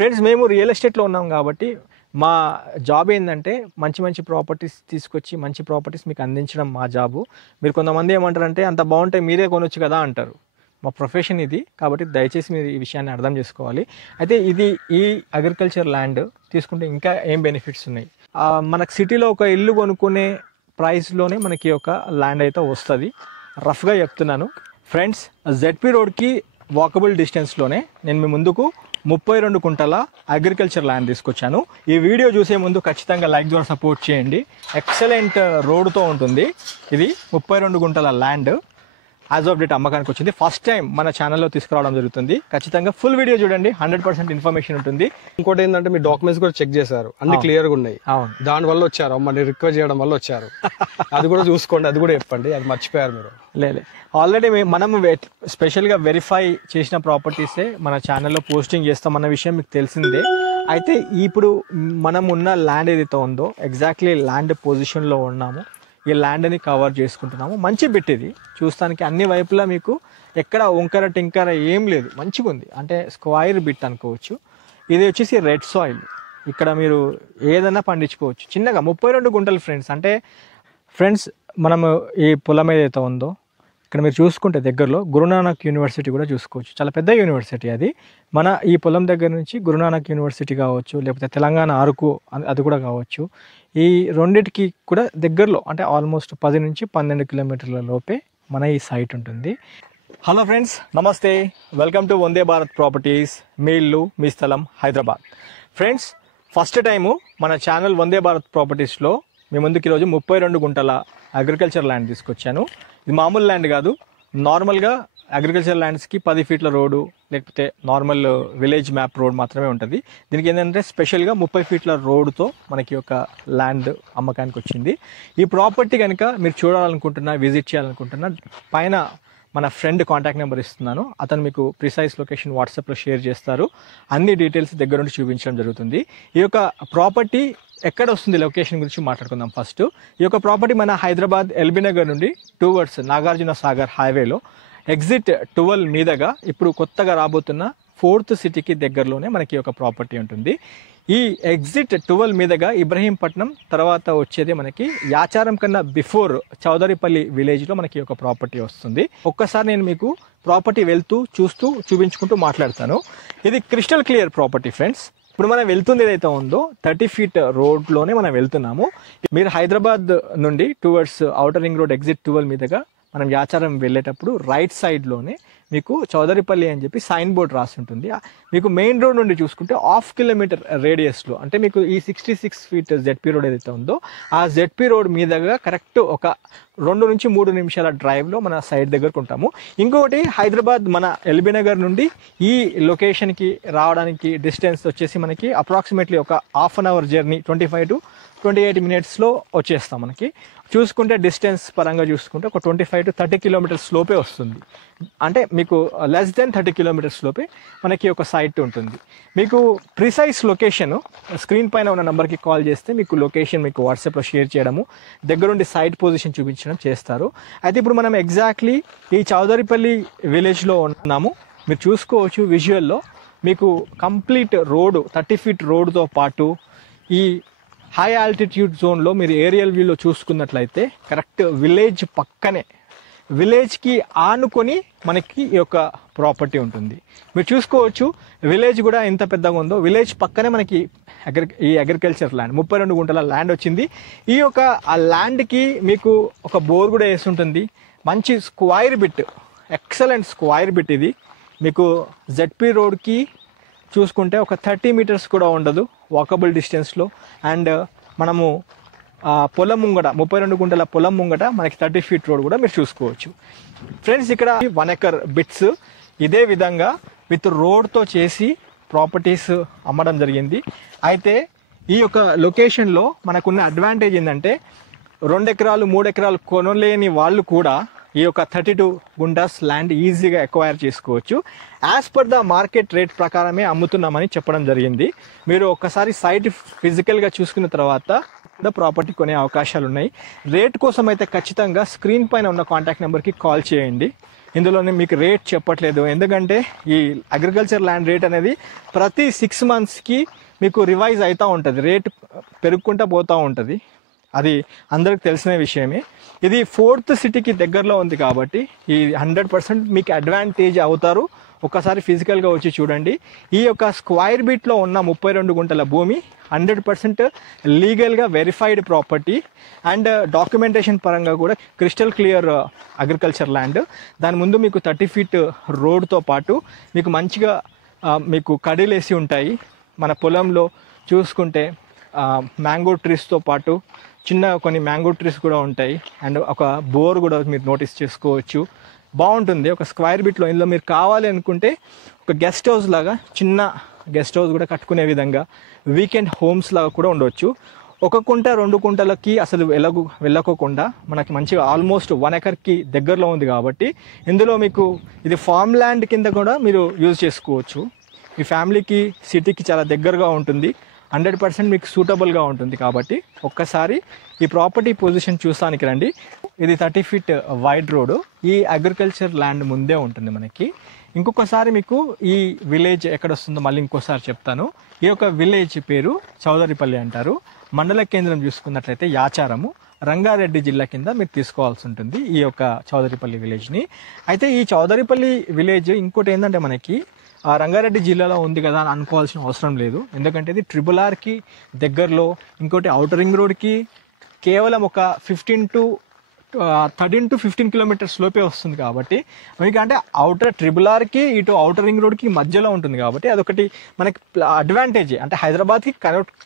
Friends మేము real ఎస్టేట్లో ఉన్నాం కాబట్టి మా జాబ్ ఏంటంటే మంచి ప్రాపర్టీస్ తీసుకొచ్చి మంచి ప్రాపర్టీస్ మీకు అందించడం మా జాబు. మీరు కొంతమంది ఏమంటారంటే అంత బాగుంటే మీరే కొనొచ్చు కదా అంటారు. మా ప్రొఫెషన్ ఇది కాబట్టి దయచేసి మీరు ఈ విషయాన్ని అర్థం చేసుకోవాలి. అయితే ఈ అగ్రికల్చర్ ల్యాండ్ తీసుకుంటే ఇంకా ఏం బెనిఫిట్స్ ఉన్నాయి. మనకు సిటీలో ఒక ఇల్లు కొనుక్కునే ప్రైస్లోనే మనకి ఒక ల్యాండ్ అయితే వస్తుంది. రఫ్గా చెప్తున్నాను ఫ్రెండ్స్. జెడ్పీ రోడ్కి వాకబుల్ డిస్టెన్స్లోనే నేను మీ ముందుకు 32 గుంటల అగ్రికల్చర్ ల్యాండ్ తీసుకొచ్చాను. ఈ వీడియో చూసే ముందు ఖచ్చితంగా లైక్ ద్వారా సపోర్ట్ చేయండి. ఎక్సలెంట్ రోడ్తో ఉంటుంది. ఇది 32 గుంటల ల్యాండ్ యాజ్ ఆఫ్ డేట్ అమ్మకానికి వచ్చింది. ఫస్ట్ టైం మన ఛానల్లో తీసుకురావడం జరుగుతుంది. ఖచ్చితంగా ఫుల్ వీడియో చూడండి, 100% ఇన్ఫర్మేషన్ ఉంటుంది. ఇంకోటి ఏంటంటే మీ డాక్యుమెంట్స్ కూడా చెక్ చేశారు, అన్ని క్లియర్గా ఉన్నాయి. అవును, దాని వల్ల వచ్చారు, అమ్మని రిక్వెస్ట్ చేయడం వల్ల వచ్చారు. అది కూడా చూసుకోండి, అది కూడా చెప్పండి. అది మర్చిపోయారు మీరు. లేదు, ఆల్రెడీ మనం స్పెషల్గా వెరిఫై చేసిన ప్రాపర్టీసే మన ఛానల్లో పోస్టింగ్ చేస్తామన్న విషయం మీకు తెలిసిందే. అయితే ఇప్పుడు మనం ఉన్న ల్యాండ్ ఏదైతే ఉందో ఎగ్జాక్ట్లీ ల్యాండ్ పొజిషన్లో ఉన్నాము. ఈ ల్యాండ్ని కవర్ చేసుకుంటున్నాము. మంచి బిట్ ఇది, చూస్తానికి అన్ని వైపులా మీకు ఎక్కడ వంకర టింకర ఏం లేదు, మంచిగా ఉంది. అంటే స్క్వైర్ బిట్ అనుకోవచ్చు. ఇది వచ్చేసి రెడ్ సాయిల్. ఇక్కడ మీరు ఏదైనా పండించుకోవచ్చు చిన్నగా. 32 గుంటలు ఫ్రెండ్స్. అంటే ఫ్రెండ్స్ మనము ఈ పొలం ఏదైతే ఉందో ఇక్కడ మీరు చూసుకుంటే దగ్గరలో గురునానక్ యూనివర్సిటీ కూడా చూసుకోవచ్చు. చాలా పెద్ద యూనివర్సిటీ అది. మన ఈ పొలం దగ్గర నుంచి గురునానక్ యూనివర్సిటీ కావచ్చు, లేకపోతే తెలంగాణ అరకు అది కూడా కావచ్చు. ఈ రెండింటికి కూడా దగ్గరలో అంటే ఆల్మోస్ట్ 10 నుంచి 12 కిలోమీటర్ల లోపే మన ఈ సైట్ ఉంటుంది. హలో ఫ్రెండ్స్, నమస్తే, welcome to Vande Bharat properties. మీ ఇల్లు మీ స్థలం హైదరాబాద్. ఫ్రెండ్స్, ఫస్ట్ టైము మన ఛానల్ వందే భారత్ ప్రాపర్టీస్లో మీ ముందుకు ఈరోజు 32 గుంటల అగ్రికల్చర్ ల్యాండ్ తీసుకొచ్చాను. ఇది మామూలు ల్యాండ్ కాదు. నార్మల్గా అగ్రికల్చర్ ల్యాండ్స్కి 10 ఫీట్ల రోడ్డు లేకపోతే నార్మల్ విలేజ్ మ్యాప్ రోడ్ మాత్రమే ఉంటుంది. దీనికి ఏంటంటే స్పెషల్గా 30 ఫీట్ల రోడ్డుతో మనకి ఒక ల్యాండ్ అమ్మకానికి వచ్చింది. ఈ ప్రాపర్టీ కనుక మీరు చూడాలనుకుంటున్నా, విజిట్ చేయాలనుకుంటున్నా, పైన మన ఫ్రెండ్ కాంటాక్ట్ నెంబర్ ఇస్తున్నాను. అతను మీకు ప్రిసైజ్ లొకేషన్ వాట్సాప్లో షేర్ చేస్తారు. అన్ని డీటెయిల్స్ దగ్గర నుండి చూపించడం జరుగుతుంది. ఈ యొక్క ప్రాపర్టీ ఎక్కడ వస్తుంది లొకేషన్ గురించి మాట్లాడుకుందాం. ఫస్ట్ ఈ యొక్క ప్రాపర్టీ మన హైదరాబాద్ ఎల్బీ నగర్ నుండి టువర్డ్స్ నాగార్జున సాగర్ హైవేలో ఎగ్జిట్ 12 మీదగా ఇప్పుడు కొత్తగా రాబోతున్న 4th సిటీకి దగ్గరలోనే మనకి ఒక ప్రాపర్టీ ఉంటుంది. ఈ ఎగ్జిట్ 12 మీదగా ఇబ్రహీంపట్నం తర్వాత వచ్చేది మనకి యాచారం కన్నా బిఫోర్ చౌదరిపల్లి విలేజ్లో మనకి ఒక ప్రాపర్టీ వస్తుంది. ఒక్కసారి నేను మీకు ప్రాపర్టీ వెళ్తూ చూస్తూ చూపించుకుంటూ మాట్లాడతాను. ఇది క్రిస్టల్ క్లియర్ ప్రాపర్టీ ఫ్రెండ్స్. ఇప్పుడు మనం వెళ్తుంది ఏదైతే ఉందో 30 ఫీట్ రోడ్లోనే మనం వెళ్తున్నాము. మీరు హైదరాబాద్ నుండి towards outer ring road exit 12 మీదగా మనం యాచారం వెళ్ళేటప్పుడు రైట్ సైడ్లోనే మీకు చౌదరిపల్లి అని చెప్పి సైన్ బోర్డ్ రాసి ఉంటుంది. మీకు మెయిన్ రోడ్ నుండి చూసుకుంటే 1/2 కిలోమీటర్ రేడియస్లో అంటే మీకు ఈ 66 ఫీట్ జెడ్పీ రోడ్ ఏదైతే ఉందో ఆ జెడ్పీ రోడ్ మీదగా కరెక్ట్ ఒక 2 నుంచి 3 నిమిషాల డ్రైవ్లో మన సైడ్ దగ్గరకు ఉంటాము. ఇంకొకటి హైదరాబాద్ మన ఎల్బీ నగర్ నుండి ఈ లొకేషన్కి రావడానికి డిస్టెన్స్ వచ్చేసి మనకి అప్రాక్సిమేట్లీ ఒక 1/2 అవర్ జర్నీ, 25 to 28 మినిట్స్లో వచ్చేస్తాం. మనకి చూసుకుంటే డిస్టెన్స్ పరంగా చూసుకుంటే ఒక 25 to 30 కిలోమీటర్స్ లోపే వస్తుంది. అంటే మీకు లెస్ దెన్ 30 కిలోమీటర్స్ లోపే మనకి ఒక సైట్ ఉంటుంది. మీకు ప్రిసైజ్ లొకేషన్ స్క్రీన్ పైన ఉన్న నెంబర్కి కాల్ చేస్తే మీకు లొకేషన్ మీకు వాట్సాప్లో షేర్ చేయడము, దగ్గరుండి సైట్ పొజిషన్ చూపించడం చేస్తారు. అయితే ఇప్పుడు మనం ఎగ్జాక్ట్లీ ఈ చౌదరిపల్లి విలేజ్లో ఉన్నాము. మీరు చూసుకోవచ్చు విజువల్లో మీకు కంప్లీట్ రోడ్డు 30 ఫీట్ రోడ్డుతో పాటు ఈ హై ఆల్టిట్యూడ్ జోన్లో మీరు ఏరియల్ వ్యూలో చూసుకున్నట్లయితే కరెక్ట్ విలేజ్ పక్కనే, విలేజ్కి ఆనుకొని మనకి ఈ యొక్క ప్రాపర్టీ ఉంటుంది. మీరు చూసుకోవచ్చు విలేజ్ కూడా ఎంత పెద్దగా ఉందో. విలేజ్ పక్కనే మనకి ఈ అగ్రికల్చర్ ల్యాండ్ 32 గుంటల ల్యాండ్ వచ్చింది. ఈ యొక్క ఆ ల్యాండ్కి మీకు ఒక బోర్ కూడా వేసి ఉంటుంది. మంచి square bit, excellent square bit ఇది. మీకు జెడ్పీ రోడ్కి చూసుకుంటే ఒక 30 మీటర్స్ కూడా ఉండదు వాకబుల్ డిస్టెన్స్లో. అండ్ మనము పొలం ముంగట 32 గుంటల పొలం ముంగట మనకి 30 ఫీట్ రోడ్ కూడా మీరు చూసుకోవచ్చు. ఫ్రెండ్స్, ఇక్కడ 1 ఎకర్ బిట్స్ ఇదే విధంగా విత్ రోడ్తో చేసి ప్రాపర్టీస్ అమ్మడం జరిగింది. అయితే ఈ యొక్క లొకేషన్లో మనకున్న అడ్వాంటేజ్ ఏంటంటే 2 ఎకరాలు 3 ఎకరాలు కొనలేని వాళ్ళు కూడా ఈ యొక్క 32 గుంటాస్ ల్యాండ్ ఈజీగా ఎక్వైర్ చేసుకోవచ్చు. As per the market rate ప్రకారమే అమ్ముతున్నామని చెప్పడం జరిగింది. మీరు ఒక్కసారి సైట్ ఫిజికల్గా చూసుకున్న తర్వాత ప్రాపర్టీ కొనే అవకాశాలు ఉన్నాయి. రేట్ కోసం అయితే ఖచ్చితంగా స్క్రీన్ పైన ఉన్న కాంటాక్ట్ నెంబర్కి కాల్ చేయండి. ఇందులోనే మీకు రేట్ చెప్పట్లేదు, ఎందుకంటే ఈ అగ్రికల్చర్ ల్యాండ్ రేట్ అనేది ప్రతి 6 monthsకి మీకు రివైజ్ అవుతూ ఉంటుంది, రేట్ పెరుగుకుంటూ పోతూ ఉంటుంది. అది అందరికి తెలిసిన విషయమే. ఇది 4th సిటీకి దగ్గరలో ఉంది కాబట్టి ఈ 100% మీకు అడ్వాంటేజ్ అవుతారు. ఒక్కసారి ఫిజికల్గా వచ్చి చూడండి. ఈ యొక్క స్క్వైర్ బిట్లో ఉన్న 32 గుంటల భూమి 100% లీగల్గా వెరిఫైడ్ ప్రాపర్టీ అండ్ డాక్యుమెంటేషన్ పరంగా కూడా క్రిస్టల్ క్లియర్ అగ్రికల్చర్ ల్యాండ్. దాని ముందు మీకు 30 feet రోడ్తో పాటు మీకు మంచిగా మీకు కడీలేసి ఉంటాయి. మన పొలంలో చూసుకుంటే మ్యాంగో ట్రీస్తో పాటు చిన్న కొన్ని మ్యాంగో ట్రీస్ కూడా ఉంటాయి అండ్ ఒక బోర్ కూడా మీరు నోటీస్ చేసుకోవచ్చు. బాగుంటుంది ఒక స్క్వైర్ బిట్లో. ఇందులో మీరు కావాలి అనుకుంటే ఒక గెస్ట్ హౌస్ లాగా చిన్న గెస్ట్ హౌస్ కూడా కట్టుకునే విధంగా వీకెండ్ హోమ్స్ లాగా కూడా ఉండవచ్చు. 1 కుంట 2 కుంటలకి అసలు వెళ్ళకోకుండా మనకి మంచిగా ఆల్మోస్ట్ 1 acreకి దగ్గరలో ఉంది కాబట్టి ఇందులో మీకు ఇది ఫార్మ్ ల్యాండ్ కింద కూడా మీరు యూజ్ చేసుకోవచ్చు. మీ ఫ్యామిలీకి సిటీకి చాలా దగ్గరగా ఉంటుంది, 100% మీకు సూటబుల్గా ఉంటుంది. కాబట్టి ఒక్కసారి ఈ ప్రాపర్టీ పొజిషన్ చూస్తానికి రండి. ఇది 30 feet వైడ్ రోడ్ ఈ అగ్రికల్చర్ ల్యాండ్ ముందే ఉంటుంది మనకి. ఇంకొకసారి మీకు ఈ విలేజ్ ఎక్కడ వస్తుందో మళ్ళీ ఇంకోసారి చెప్తాను. ఈ యొక్క విలేజ్ పేరు చౌదరిపల్లి అంటారు. మండల కేంద్రం చూసుకున్నట్లయితే యాచారము, రంగారెడ్డి జిల్లా కింద మీరు తీసుకోవాల్సి ఉంటుంది ఈ యొక్క చౌదరిపల్లి విలేజ్ని. అయితే ఈ చౌదరిపల్లి విలేజ్ ఇంకోటి ఏంటంటే మనకి రంగారెడ్డి జిల్లాలో ఉంది కదా అని అనుకోవాల్సిన అవసరం లేదు, ఎందుకంటే ఇది RRRకి దగ్గరలో, ఇంకోటి ఔటర్ రింగ్ రోడ్కి కేవలం ఒక 13 to 15 kilometers లోపే వస్తుంది. కాబట్టి మీకు అంటే RRRకి ఇటు ఔటర్ రింగ్ రోడ్కి మధ్యలో ఉంటుంది కాబట్టి అదొకటి మనకి అడ్వాంటేజ్. అంటే హైదరాబాద్కి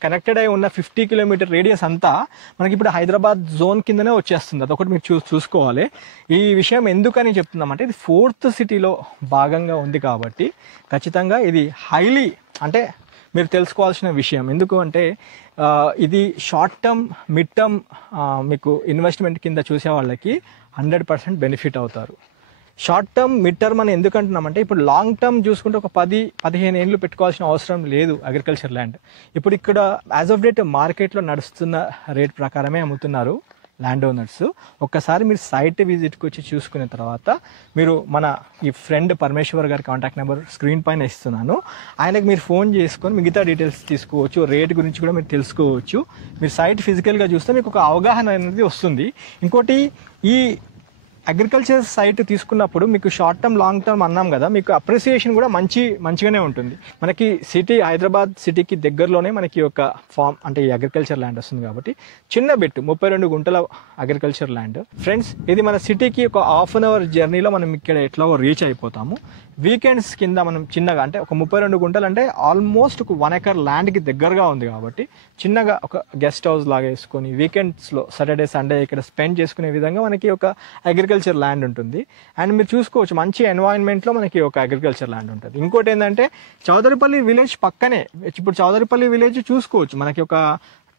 కనెక్టెడ్ అయి ఉన్న 50 kilometer రేడియస్ అంతా మనకి ఇప్పుడు హైదరాబాద్ జోన్ కిందనే వచ్చేస్తుంది. అదొకటి మీరు చూసుకోవాలి. ఈ విషయం ఎందుకని చెప్తున్నామంటే ఇది 4th సిటీలో భాగంగా ఉంది కాబట్టి ఖచ్చితంగా ఇది హైలీ అంటే మీరు తెలుసుకోవాల్సిన విషయం. ఎందుకు అంటే ఇది షార్ట్ టర్మ్ మిడ్ టర్మ్ మీకు ఇన్వెస్ట్మెంట్ కింద చూసే వాళ్ళకి 100% బెనిఫిట్ అవుతారు. షార్ట్ టర్మ్ మిడ్ టర్మ్ అని ఎందుకు అంటున్నామంటే ఇప్పుడు లాంగ్ టర్మ్ చూసుకుంటే ఒక 10-15 ఏళ్ళు పెట్టుకోవాల్సిన అవసరం లేదు అగ్రికల్చర్ ల్యాండ్. ఇప్పుడు ఇక్కడ యాజ్ ఆఫ్ డేట్ మార్కెట్లో నడుస్తున్న రేట్ ప్రకారమే అమ్ముతున్నారు ల్యాండ్ ఓనర్స్. ఒక్కసారి మీరు సైట్ విజిట్కి వచ్చి చూసుకున్న తర్వాత మీరు మన ఈ ఫ్రెండ్ పరమేశ్వర్ గారి కాంటాక్ట్ నెంబర్ స్క్రీన్ పైన ఇస్తున్నాను, ఆయనకు మీరు ఫోన్ చేసుకొని మిగతా డీటెయిల్స్ తీసుకోవచ్చు, రేట్ గురించి కూడా మీరు తెలుసుకోవచ్చు. మీరు సైట్ ఫిజికల్గా చూస్తే మీకు ఒక అవగాహన అనేది వస్తుంది. ఇంకోటి ఈ అగ్రికల్చర్ సైట్ తీసుకున్నప్పుడు మీకు షార్ట్ టర్మ్ లాంగ్ టర్మ్ అన్నాం కదా, మీకు అప్రిసియేషన్ కూడా మంచిగానే ఉంటుంది. మనకి హైదరాబాద్ సిటీకి దగ్గరలోనే మనకి ఒక ఫామ్ అంటే ఈ అగ్రికల్చర్ ల్యాండ్ వస్తుంది కాబట్టి చిన్న బెట్ 32 గుంటల అగ్రికల్చర్ ల్యాండ్. ఫ్రెండ్స్ ఇది మన సిటీకి ఒక 1/2 hour జర్నీలో మనం ఇక్కడ ఎట్లాగో రీచ్ అయిపోతాము. వీకెండ్స్ కింద మనం చిన్నగా అంటే ఒక 32 గుంటలు అంటే ఆల్మోస్ట్ ఒక 1 acre ల్యాండ్కి దగ్గరగా ఉంది కాబట్టి చిన్నగా ఒక గెస్ట్ హౌస్ లాగా వేసుకొని వీకెండ్స్లో సాటర్డే సండే ఇక్కడ స్పెండ్ చేసుకునే విధంగా మనకి ఒక అగ్రికల్చర్ ల్యాండ్ ఉంటుంది. అండ్ మీరు చూసుకోవచ్చు మంచి ఎన్వైరన్మెంట్లో మనకి ఒక అగ్రికల్చర్ ల్యాండ్ ఉంటుంది. ఇంకోటి ఏంటంటే చౌదరిపల్లి విలేజ్ పక్కనే, ఇప్పుడు చౌదరిపల్లి విలేజ్ చూసుకోవచ్చు మనకి ఒక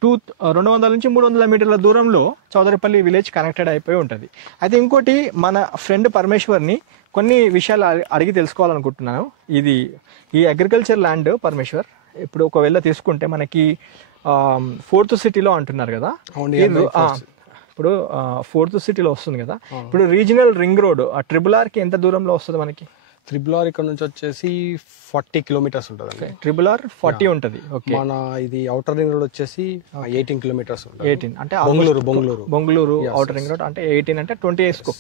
200 నుంచి 300 మీటర్ల దూరంలో చౌదరిపల్లి విలేజ్ కనెక్టెడ్ అయిపోయి ఉంటుంది. అయితే ఇంకోటి మన ఫ్రెండ్ పరమేశ్వర్ని కొన్ని విషయాలు అడిగి తెలుసుకోవాలనుకుంటున్నాను. ఈ అగ్రికల్చర్ ల్యాండ్ పరమేశ్వర్ ఇప్పుడు ఒకవేళ తీసుకుంటే మనకి 4th సిటీలో అంటున్నారు కదా, ఇప్పుడు 4th సిటీలో వస్తుంది కదా, ఇప్పుడు రీజనల్ రింగ్ రోడ్ RRRకి ఎంత దూరంలో వస్తుంది మనకి? RRR ఇక్కడ నుంచి వచ్చేసి 40 kilometers ఉంటుంది. RRR 40 ఉంటుంది. మన ఇది ఔటర్ రింగ్ రోడ్ వచ్చేసి 18 kilometers ఉంటుంది. 18 అంటే బొంగళూరు ఔటర్ రింగ్ రోడ్ అంటే 18 అంటే 20 వేసుకో,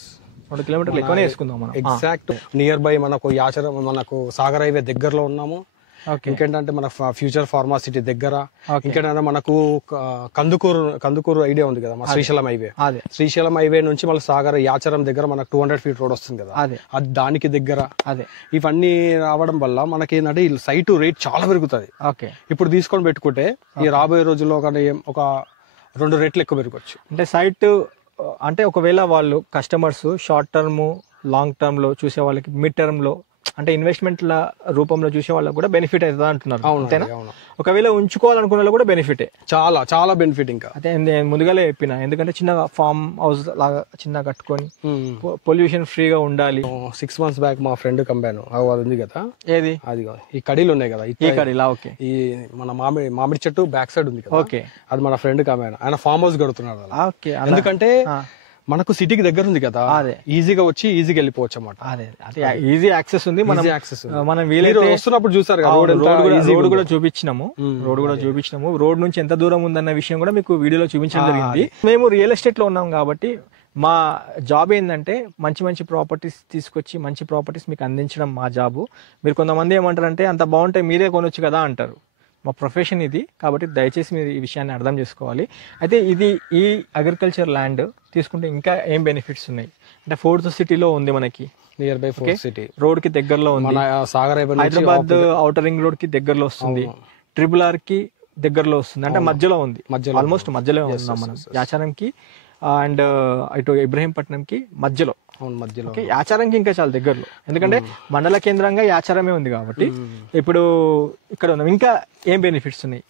20 kilometers ఎక్కువనే వేసుకుందాం మనం. ఎగ్జాక్ట్ నియర్ బై మనకు యాచరం, మనకు సాగర్ హైవే దగ్గరలో ఉన్నాము. ఇంకేంటంటే మన ఫ్యూచర్ ఫార్మాసిటీ దగ్గర, ఇంకేంటంటే మనకు కందుకూరు ఐడియా ఉంది కదా, మన శ్రీశైలం హైవే నుంచి మళ్ళీ సాగర్ యాచరం దగ్గర మనకు 200 feet రోడ్ వస్తుంది కదా, అది దానికి దగ్గర. ఇవన్నీ రావడం వల్ల మనకి ఏంటంటే ఈ సైట్ రేట్ చాలా పెరుగుతుంది. ఇప్పుడు తీసుకొని పెట్టుకుంటే ఈ రాబోయే రోజుల్లో ఒక 2 రెట్లు ఎక్కువ పెరగచ్చు. అంటే సైట్ అంటే ఒకవేళ వాళ్ళు customers short term long term లో చూసే వాళ్ళకి మిడ్ టర్మ్ లో అంటే ఇన్వెస్ట్మెంట్ల రూపంలో చూసే వాళ్ళకి కూడా బెనిఫిట్ అవుతుంది అంటున్నారు. అంతేనా? ఒకవేళ ఉంచుకోవాలనుకున్న వాళ్ళు కూడా బెనిఫిటే, చాలా చాలా బెనిఫిట్. ఇంకా అదే నేను ముందుగానే చెప్పిన, ఎందుకంటే చిన్న ఫామ్ హౌస్ లాగా చిన్న కట్టుకొని పొల్యూషన్ ఫ్రీగా ఉండాలి. 6 months బ్యాక్ మా ఫ్రెండ్ కంపాను, అది ఉంది కదా, ఏది అది ఈ కడీలు ఉన్నాయి కదా, ఈ కడీలా, ఓకే, ఈ మన మామిడి చెట్టు బ్యాక్ సైడ్ ఉంది కదా, అది మన ఫ్రెండ్ కంపాను. ఆయన ఫామ్ హౌస్ కడుతున్నాడు. ఎందుకంటే మనకు సిటీకి దగ్గర ఉంది కదా, అదే ఈజీగా వచ్చి ఈజీగా వెళ్ళిపోవచ్చు అన్నమాట. అదే ఈజీ యాక్సెస్ ఉంది. మనం యాక్సెస్ మనం వీలైతే వస్తున్నప్పుడు చూసారు రోడ్ కూడా చూపించినాము. రోడ్ నుంచి ఎంత దూరం ఉందన్న విషయం కూడా మీకు వీడియోలో చూపించడం జరిగింది. మేము రియల్ ఎస్టేట్ లో ఉన్నాం కాబట్టి మా జాబ్ ఏంటంటే మంచి మంచి ప్రాపర్టీస్ తీసుకొచ్చి మంచి ప్రాపర్టీస్ మీకు అందించడం మా జాబు. మీరు కొంతమంది ఏమంటారంటే అంత బాగుంటాయి మీరే కొనొచ్చు కదా అంటారు. మా ప్రొఫెషన్ ఇది, కాబట్టి దయచేసి మీరు ఈ విషయాన్ని అర్థం చేసుకోవాలి. అయితే ఈ అగ్రికల్చర్ ల్యాండ్ తీసుకుంటే ఇంకా ఏం బెనిఫిట్స్ ఉన్నాయి అంటే ఫోర్త్ సిటీలో ఉంది, మనకి near by fourth city, road కి దగ్గరలో ఉంది. హైదరాబాద్ ఔటర్ రింగ్ రోడ్ కి దగ్గరలో వస్తుంది, RRR కి దగ్గరలో వస్తుంది, అంటే మధ్యలో ఉంది, ఆల్మోస్ట్ మధ్యలో ఉన్నాం మనం. యాచారంకి అండ్ ఇటు ఇబ్రహీంపట్నంకి మధ్యలో. యాచారంకి ఇంకా చాలా దగ్గరలో, ఎందుకంటే మండల కేంద్రంగా యాచారమే ఉంది కాబట్టి. ఇప్పుడు ఇక్కడ ఉన్నాం. ఇంకా ఏం బెనిఫిట్స్ ఉన్నాయి?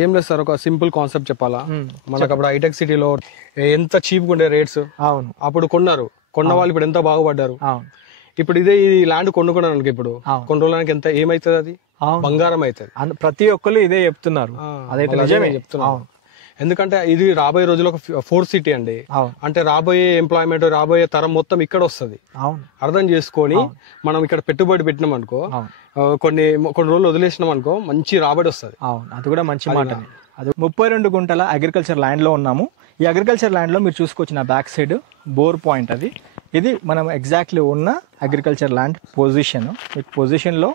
ఏం లేదు సార్, ఒక సింపుల్ కాన్సెప్ట్ చెప్పాలా. మనకు అప్పుడు హైటెక్ సిటీలో ఎంత చీప్ ఉండే రేట్స్, అవును అప్పుడు కొన్న వాళ్ళు ఇప్పుడు ఎంత బాగుపడ్డారు. ఇప్పుడు ఇదే ఈ ల్యాండ్ కొనుక్కున్నాను ఇప్పుడు కొన్ని రోజులకి ఎంత ఏమైతుంది, అది బంగారం అవుతుంది. ప్రతి ఒక్కరు ఇదే చెప్తున్నారు, అదైతే నిజమే చెప్తున్నారు. ఎందుకంటే ఇది రాబోయే రోజుల్లో ఒక ఫోర్త్ సిటీ అండి. అంటే రాబోయే ఎంప్లాయ్మెంట్, రాబోయే తరం మొత్తం ఇక్కడ వస్తుంది. అర్థం చేసుకొని మనం ఇక్కడ పెట్టుబడి పెట్టినాం అనుకో, కొన్ని రోజులు వదిలేసినాం అనుకో, మంచి రాబడి వస్తుంది. అది కూడా మంచి మాట. అది 32 గుంటల అగ్రికల్చర్ ల్యాండ్ లో ఉన్నాము. ఈ అగ్రికల్చర్ ల్యాండ్ లో మీరు చూసుకోవచ్చు నా బ్యాక్ సైడ్ బోర్ పాయింట్, ఇది మనం ఎగ్జాక్ట్లీ ఉన్న అగ్రికల్చర్ ల్యాండ్ పొజిషన్. మీకు పొజిషన్ లో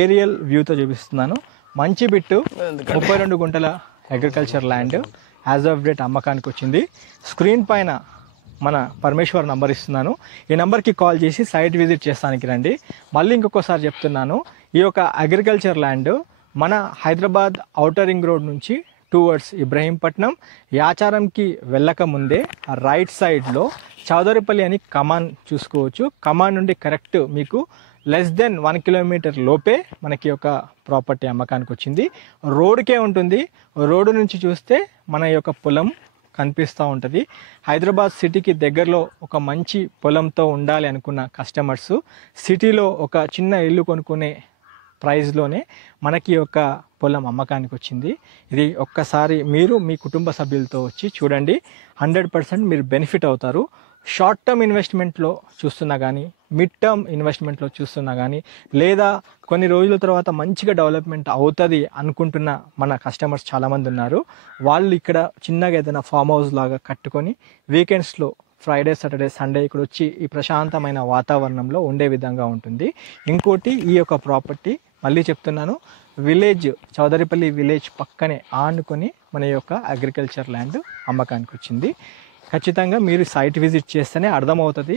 ఏరియల్ వ్యూతో చూపిస్తున్నాను. మంచి బిట్టు 32 గుంటల agriculture land as of date అమ్మకానికి వచ్చింది. స్క్రీన్ పైన మన పరమేశ్వర్ నంబర్ ఇస్తున్నాను, ఈ నెంబర్కి కాల్ చేసి సైట్ విజిట్ చేస్తానికి రండి. మళ్ళీ ఇంకొకసారి చెప్తున్నాను, ఈ యొక్క అగ్రికల్చర్ ల్యాండ్ మన హైదరాబాద్ ఔటర్ రింగ్ రోడ్ నుంచి టువర్డ్స్ ఇబ్రహీంపట్నం యాచారంకి వెళ్ళక ముందే రైట్ సైడ్లో చౌదరిపల్లి అని కమాన్ చూసుకోవచ్చు. కమాన్ నుండి కరెక్ట్ మీకు లెస్ దెన్ 1 కిలోమీటర్ లోపే మనకి ఒక ప్రాపర్టీ అమ్మకానికి వచ్చింది. రోడ్కే ఉంటుంది. రోడ్డు నుంచి చూస్తే మన యొక్క పొలం కనిపిస్తూ ఉంటుంది. హైదరాబాద్ సిటీకి దగ్గరలో ఒక మంచి పొలంతో ఉండాలి అనుకున్న కస్టమర్స్ సిటీలో ఒక చిన్న ఇల్లు కొనుక్కునే ప్రైస్లోనే మనకి ఒక పొలం అమ్మకానికి వచ్చింది. ఇది ఒక్కసారి మీరు మీ కుటుంబ సభ్యులతో వచ్చి చూడండి, 100% మీరు బెనిఫిట్ అవుతారు. షార్ట్ టర్మ్ ఇన్వెస్ట్మెంట్లో చూస్తున్నా కానీ, మిడ్ టర్మ్ ఇన్వెస్ట్మెంట్లో చూస్తున్నా కానీ, లేదా కొన్ని రోజుల తర్వాత మంచిగా డెవలప్మెంట్ అవుతుంది అనుకుంటున్న మన కస్టమర్స్ చాలామంది ఉన్నారు. వాళ్ళు ఇక్కడ చిన్నగా ఏదైనా ఫామ్ హౌస్ లాగా కట్టుకొని వీకెండ్స్లో ఫ్రైడే, సాటర్డే, సండే ఇక్కడ వచ్చి ఈ ప్రశాంతమైన వాతావరణంలో ఉండే విధంగా ఉంటుంది. ఇంకోటి, ఈ యొక్క ప్రాపర్టీ మళ్ళీ చెప్తున్నాను, విలేజ్ చౌదరిపల్లి విలేజ్ పక్కనే ఆనుకొని మన యొక్క అగ్రికల్చర్ ల్యాండ్ అమ్మకానికి వచ్చింది. ఖచ్చితంగా మీరు సైట్ విజిట్ చేస్తేనే అర్థమవుతుంది.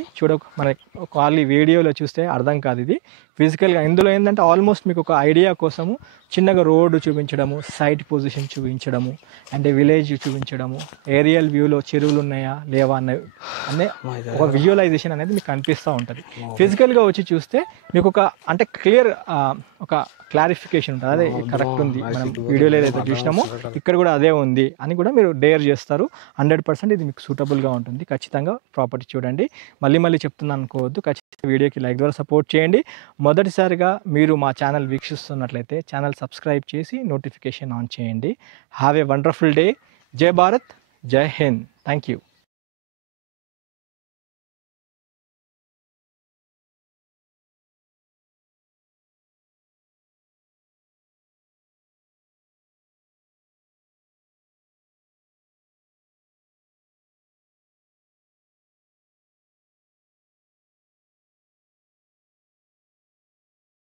మన ఖాళీ వీడియోలో చూస్తే అర్థం కాదు, ఇది ఫిజికల్గా. ఇందులో ఏంటంటే ఆల్మోస్ట్ మీకు ఒక ఐడియా కోసము చిన్నగా రోడ్డు చూపించడము, సైట్ పొజిషన్ చూపించడము, అంటే విలేజ్ చూపించడము, ఏరియల్ వ్యూలో చెరువులు ఉన్నాయా లేవా అనే ఒక విజువలైజేషన్ అనేది మీకు కనిపిస్తూ ఉంటుంది. ఫిజికల్గా వచ్చి చూస్తే మీకు ఒక అంటే క్లియర్ ఒక క్లారిఫికేషన్ ఉంటుంది, అదే కరెక్ట్ ఉంది, మనం వీడియోలో ఏదైతే చూసినామో ఇక్కడ కూడా అదే ఉంది అని కూడా మీరు డేర్ చేస్తారు. 100% ఇది మీకు సూటబుల్గా ఉంటుంది. ఖచ్చితంగా ప్రాపర్టీ చూడండి. మళ్ళీ చెప్తున్నాను అనుకోవద్దు. ఖచ్చితంగా వీడియోకి లైక్ ద్వారా సపోర్ట్ చేయండి. మొదటిసారిగా మీరు మా ఛానల్ వీక్షిస్తున్నట్లయితే ఛానల్ సబ్స్క్రైబ్ చేసి నోటిఫికేషన్ ఆన్ చేయండి. Have a wonderful day. జై భారత్, జై హింద్. Thank you.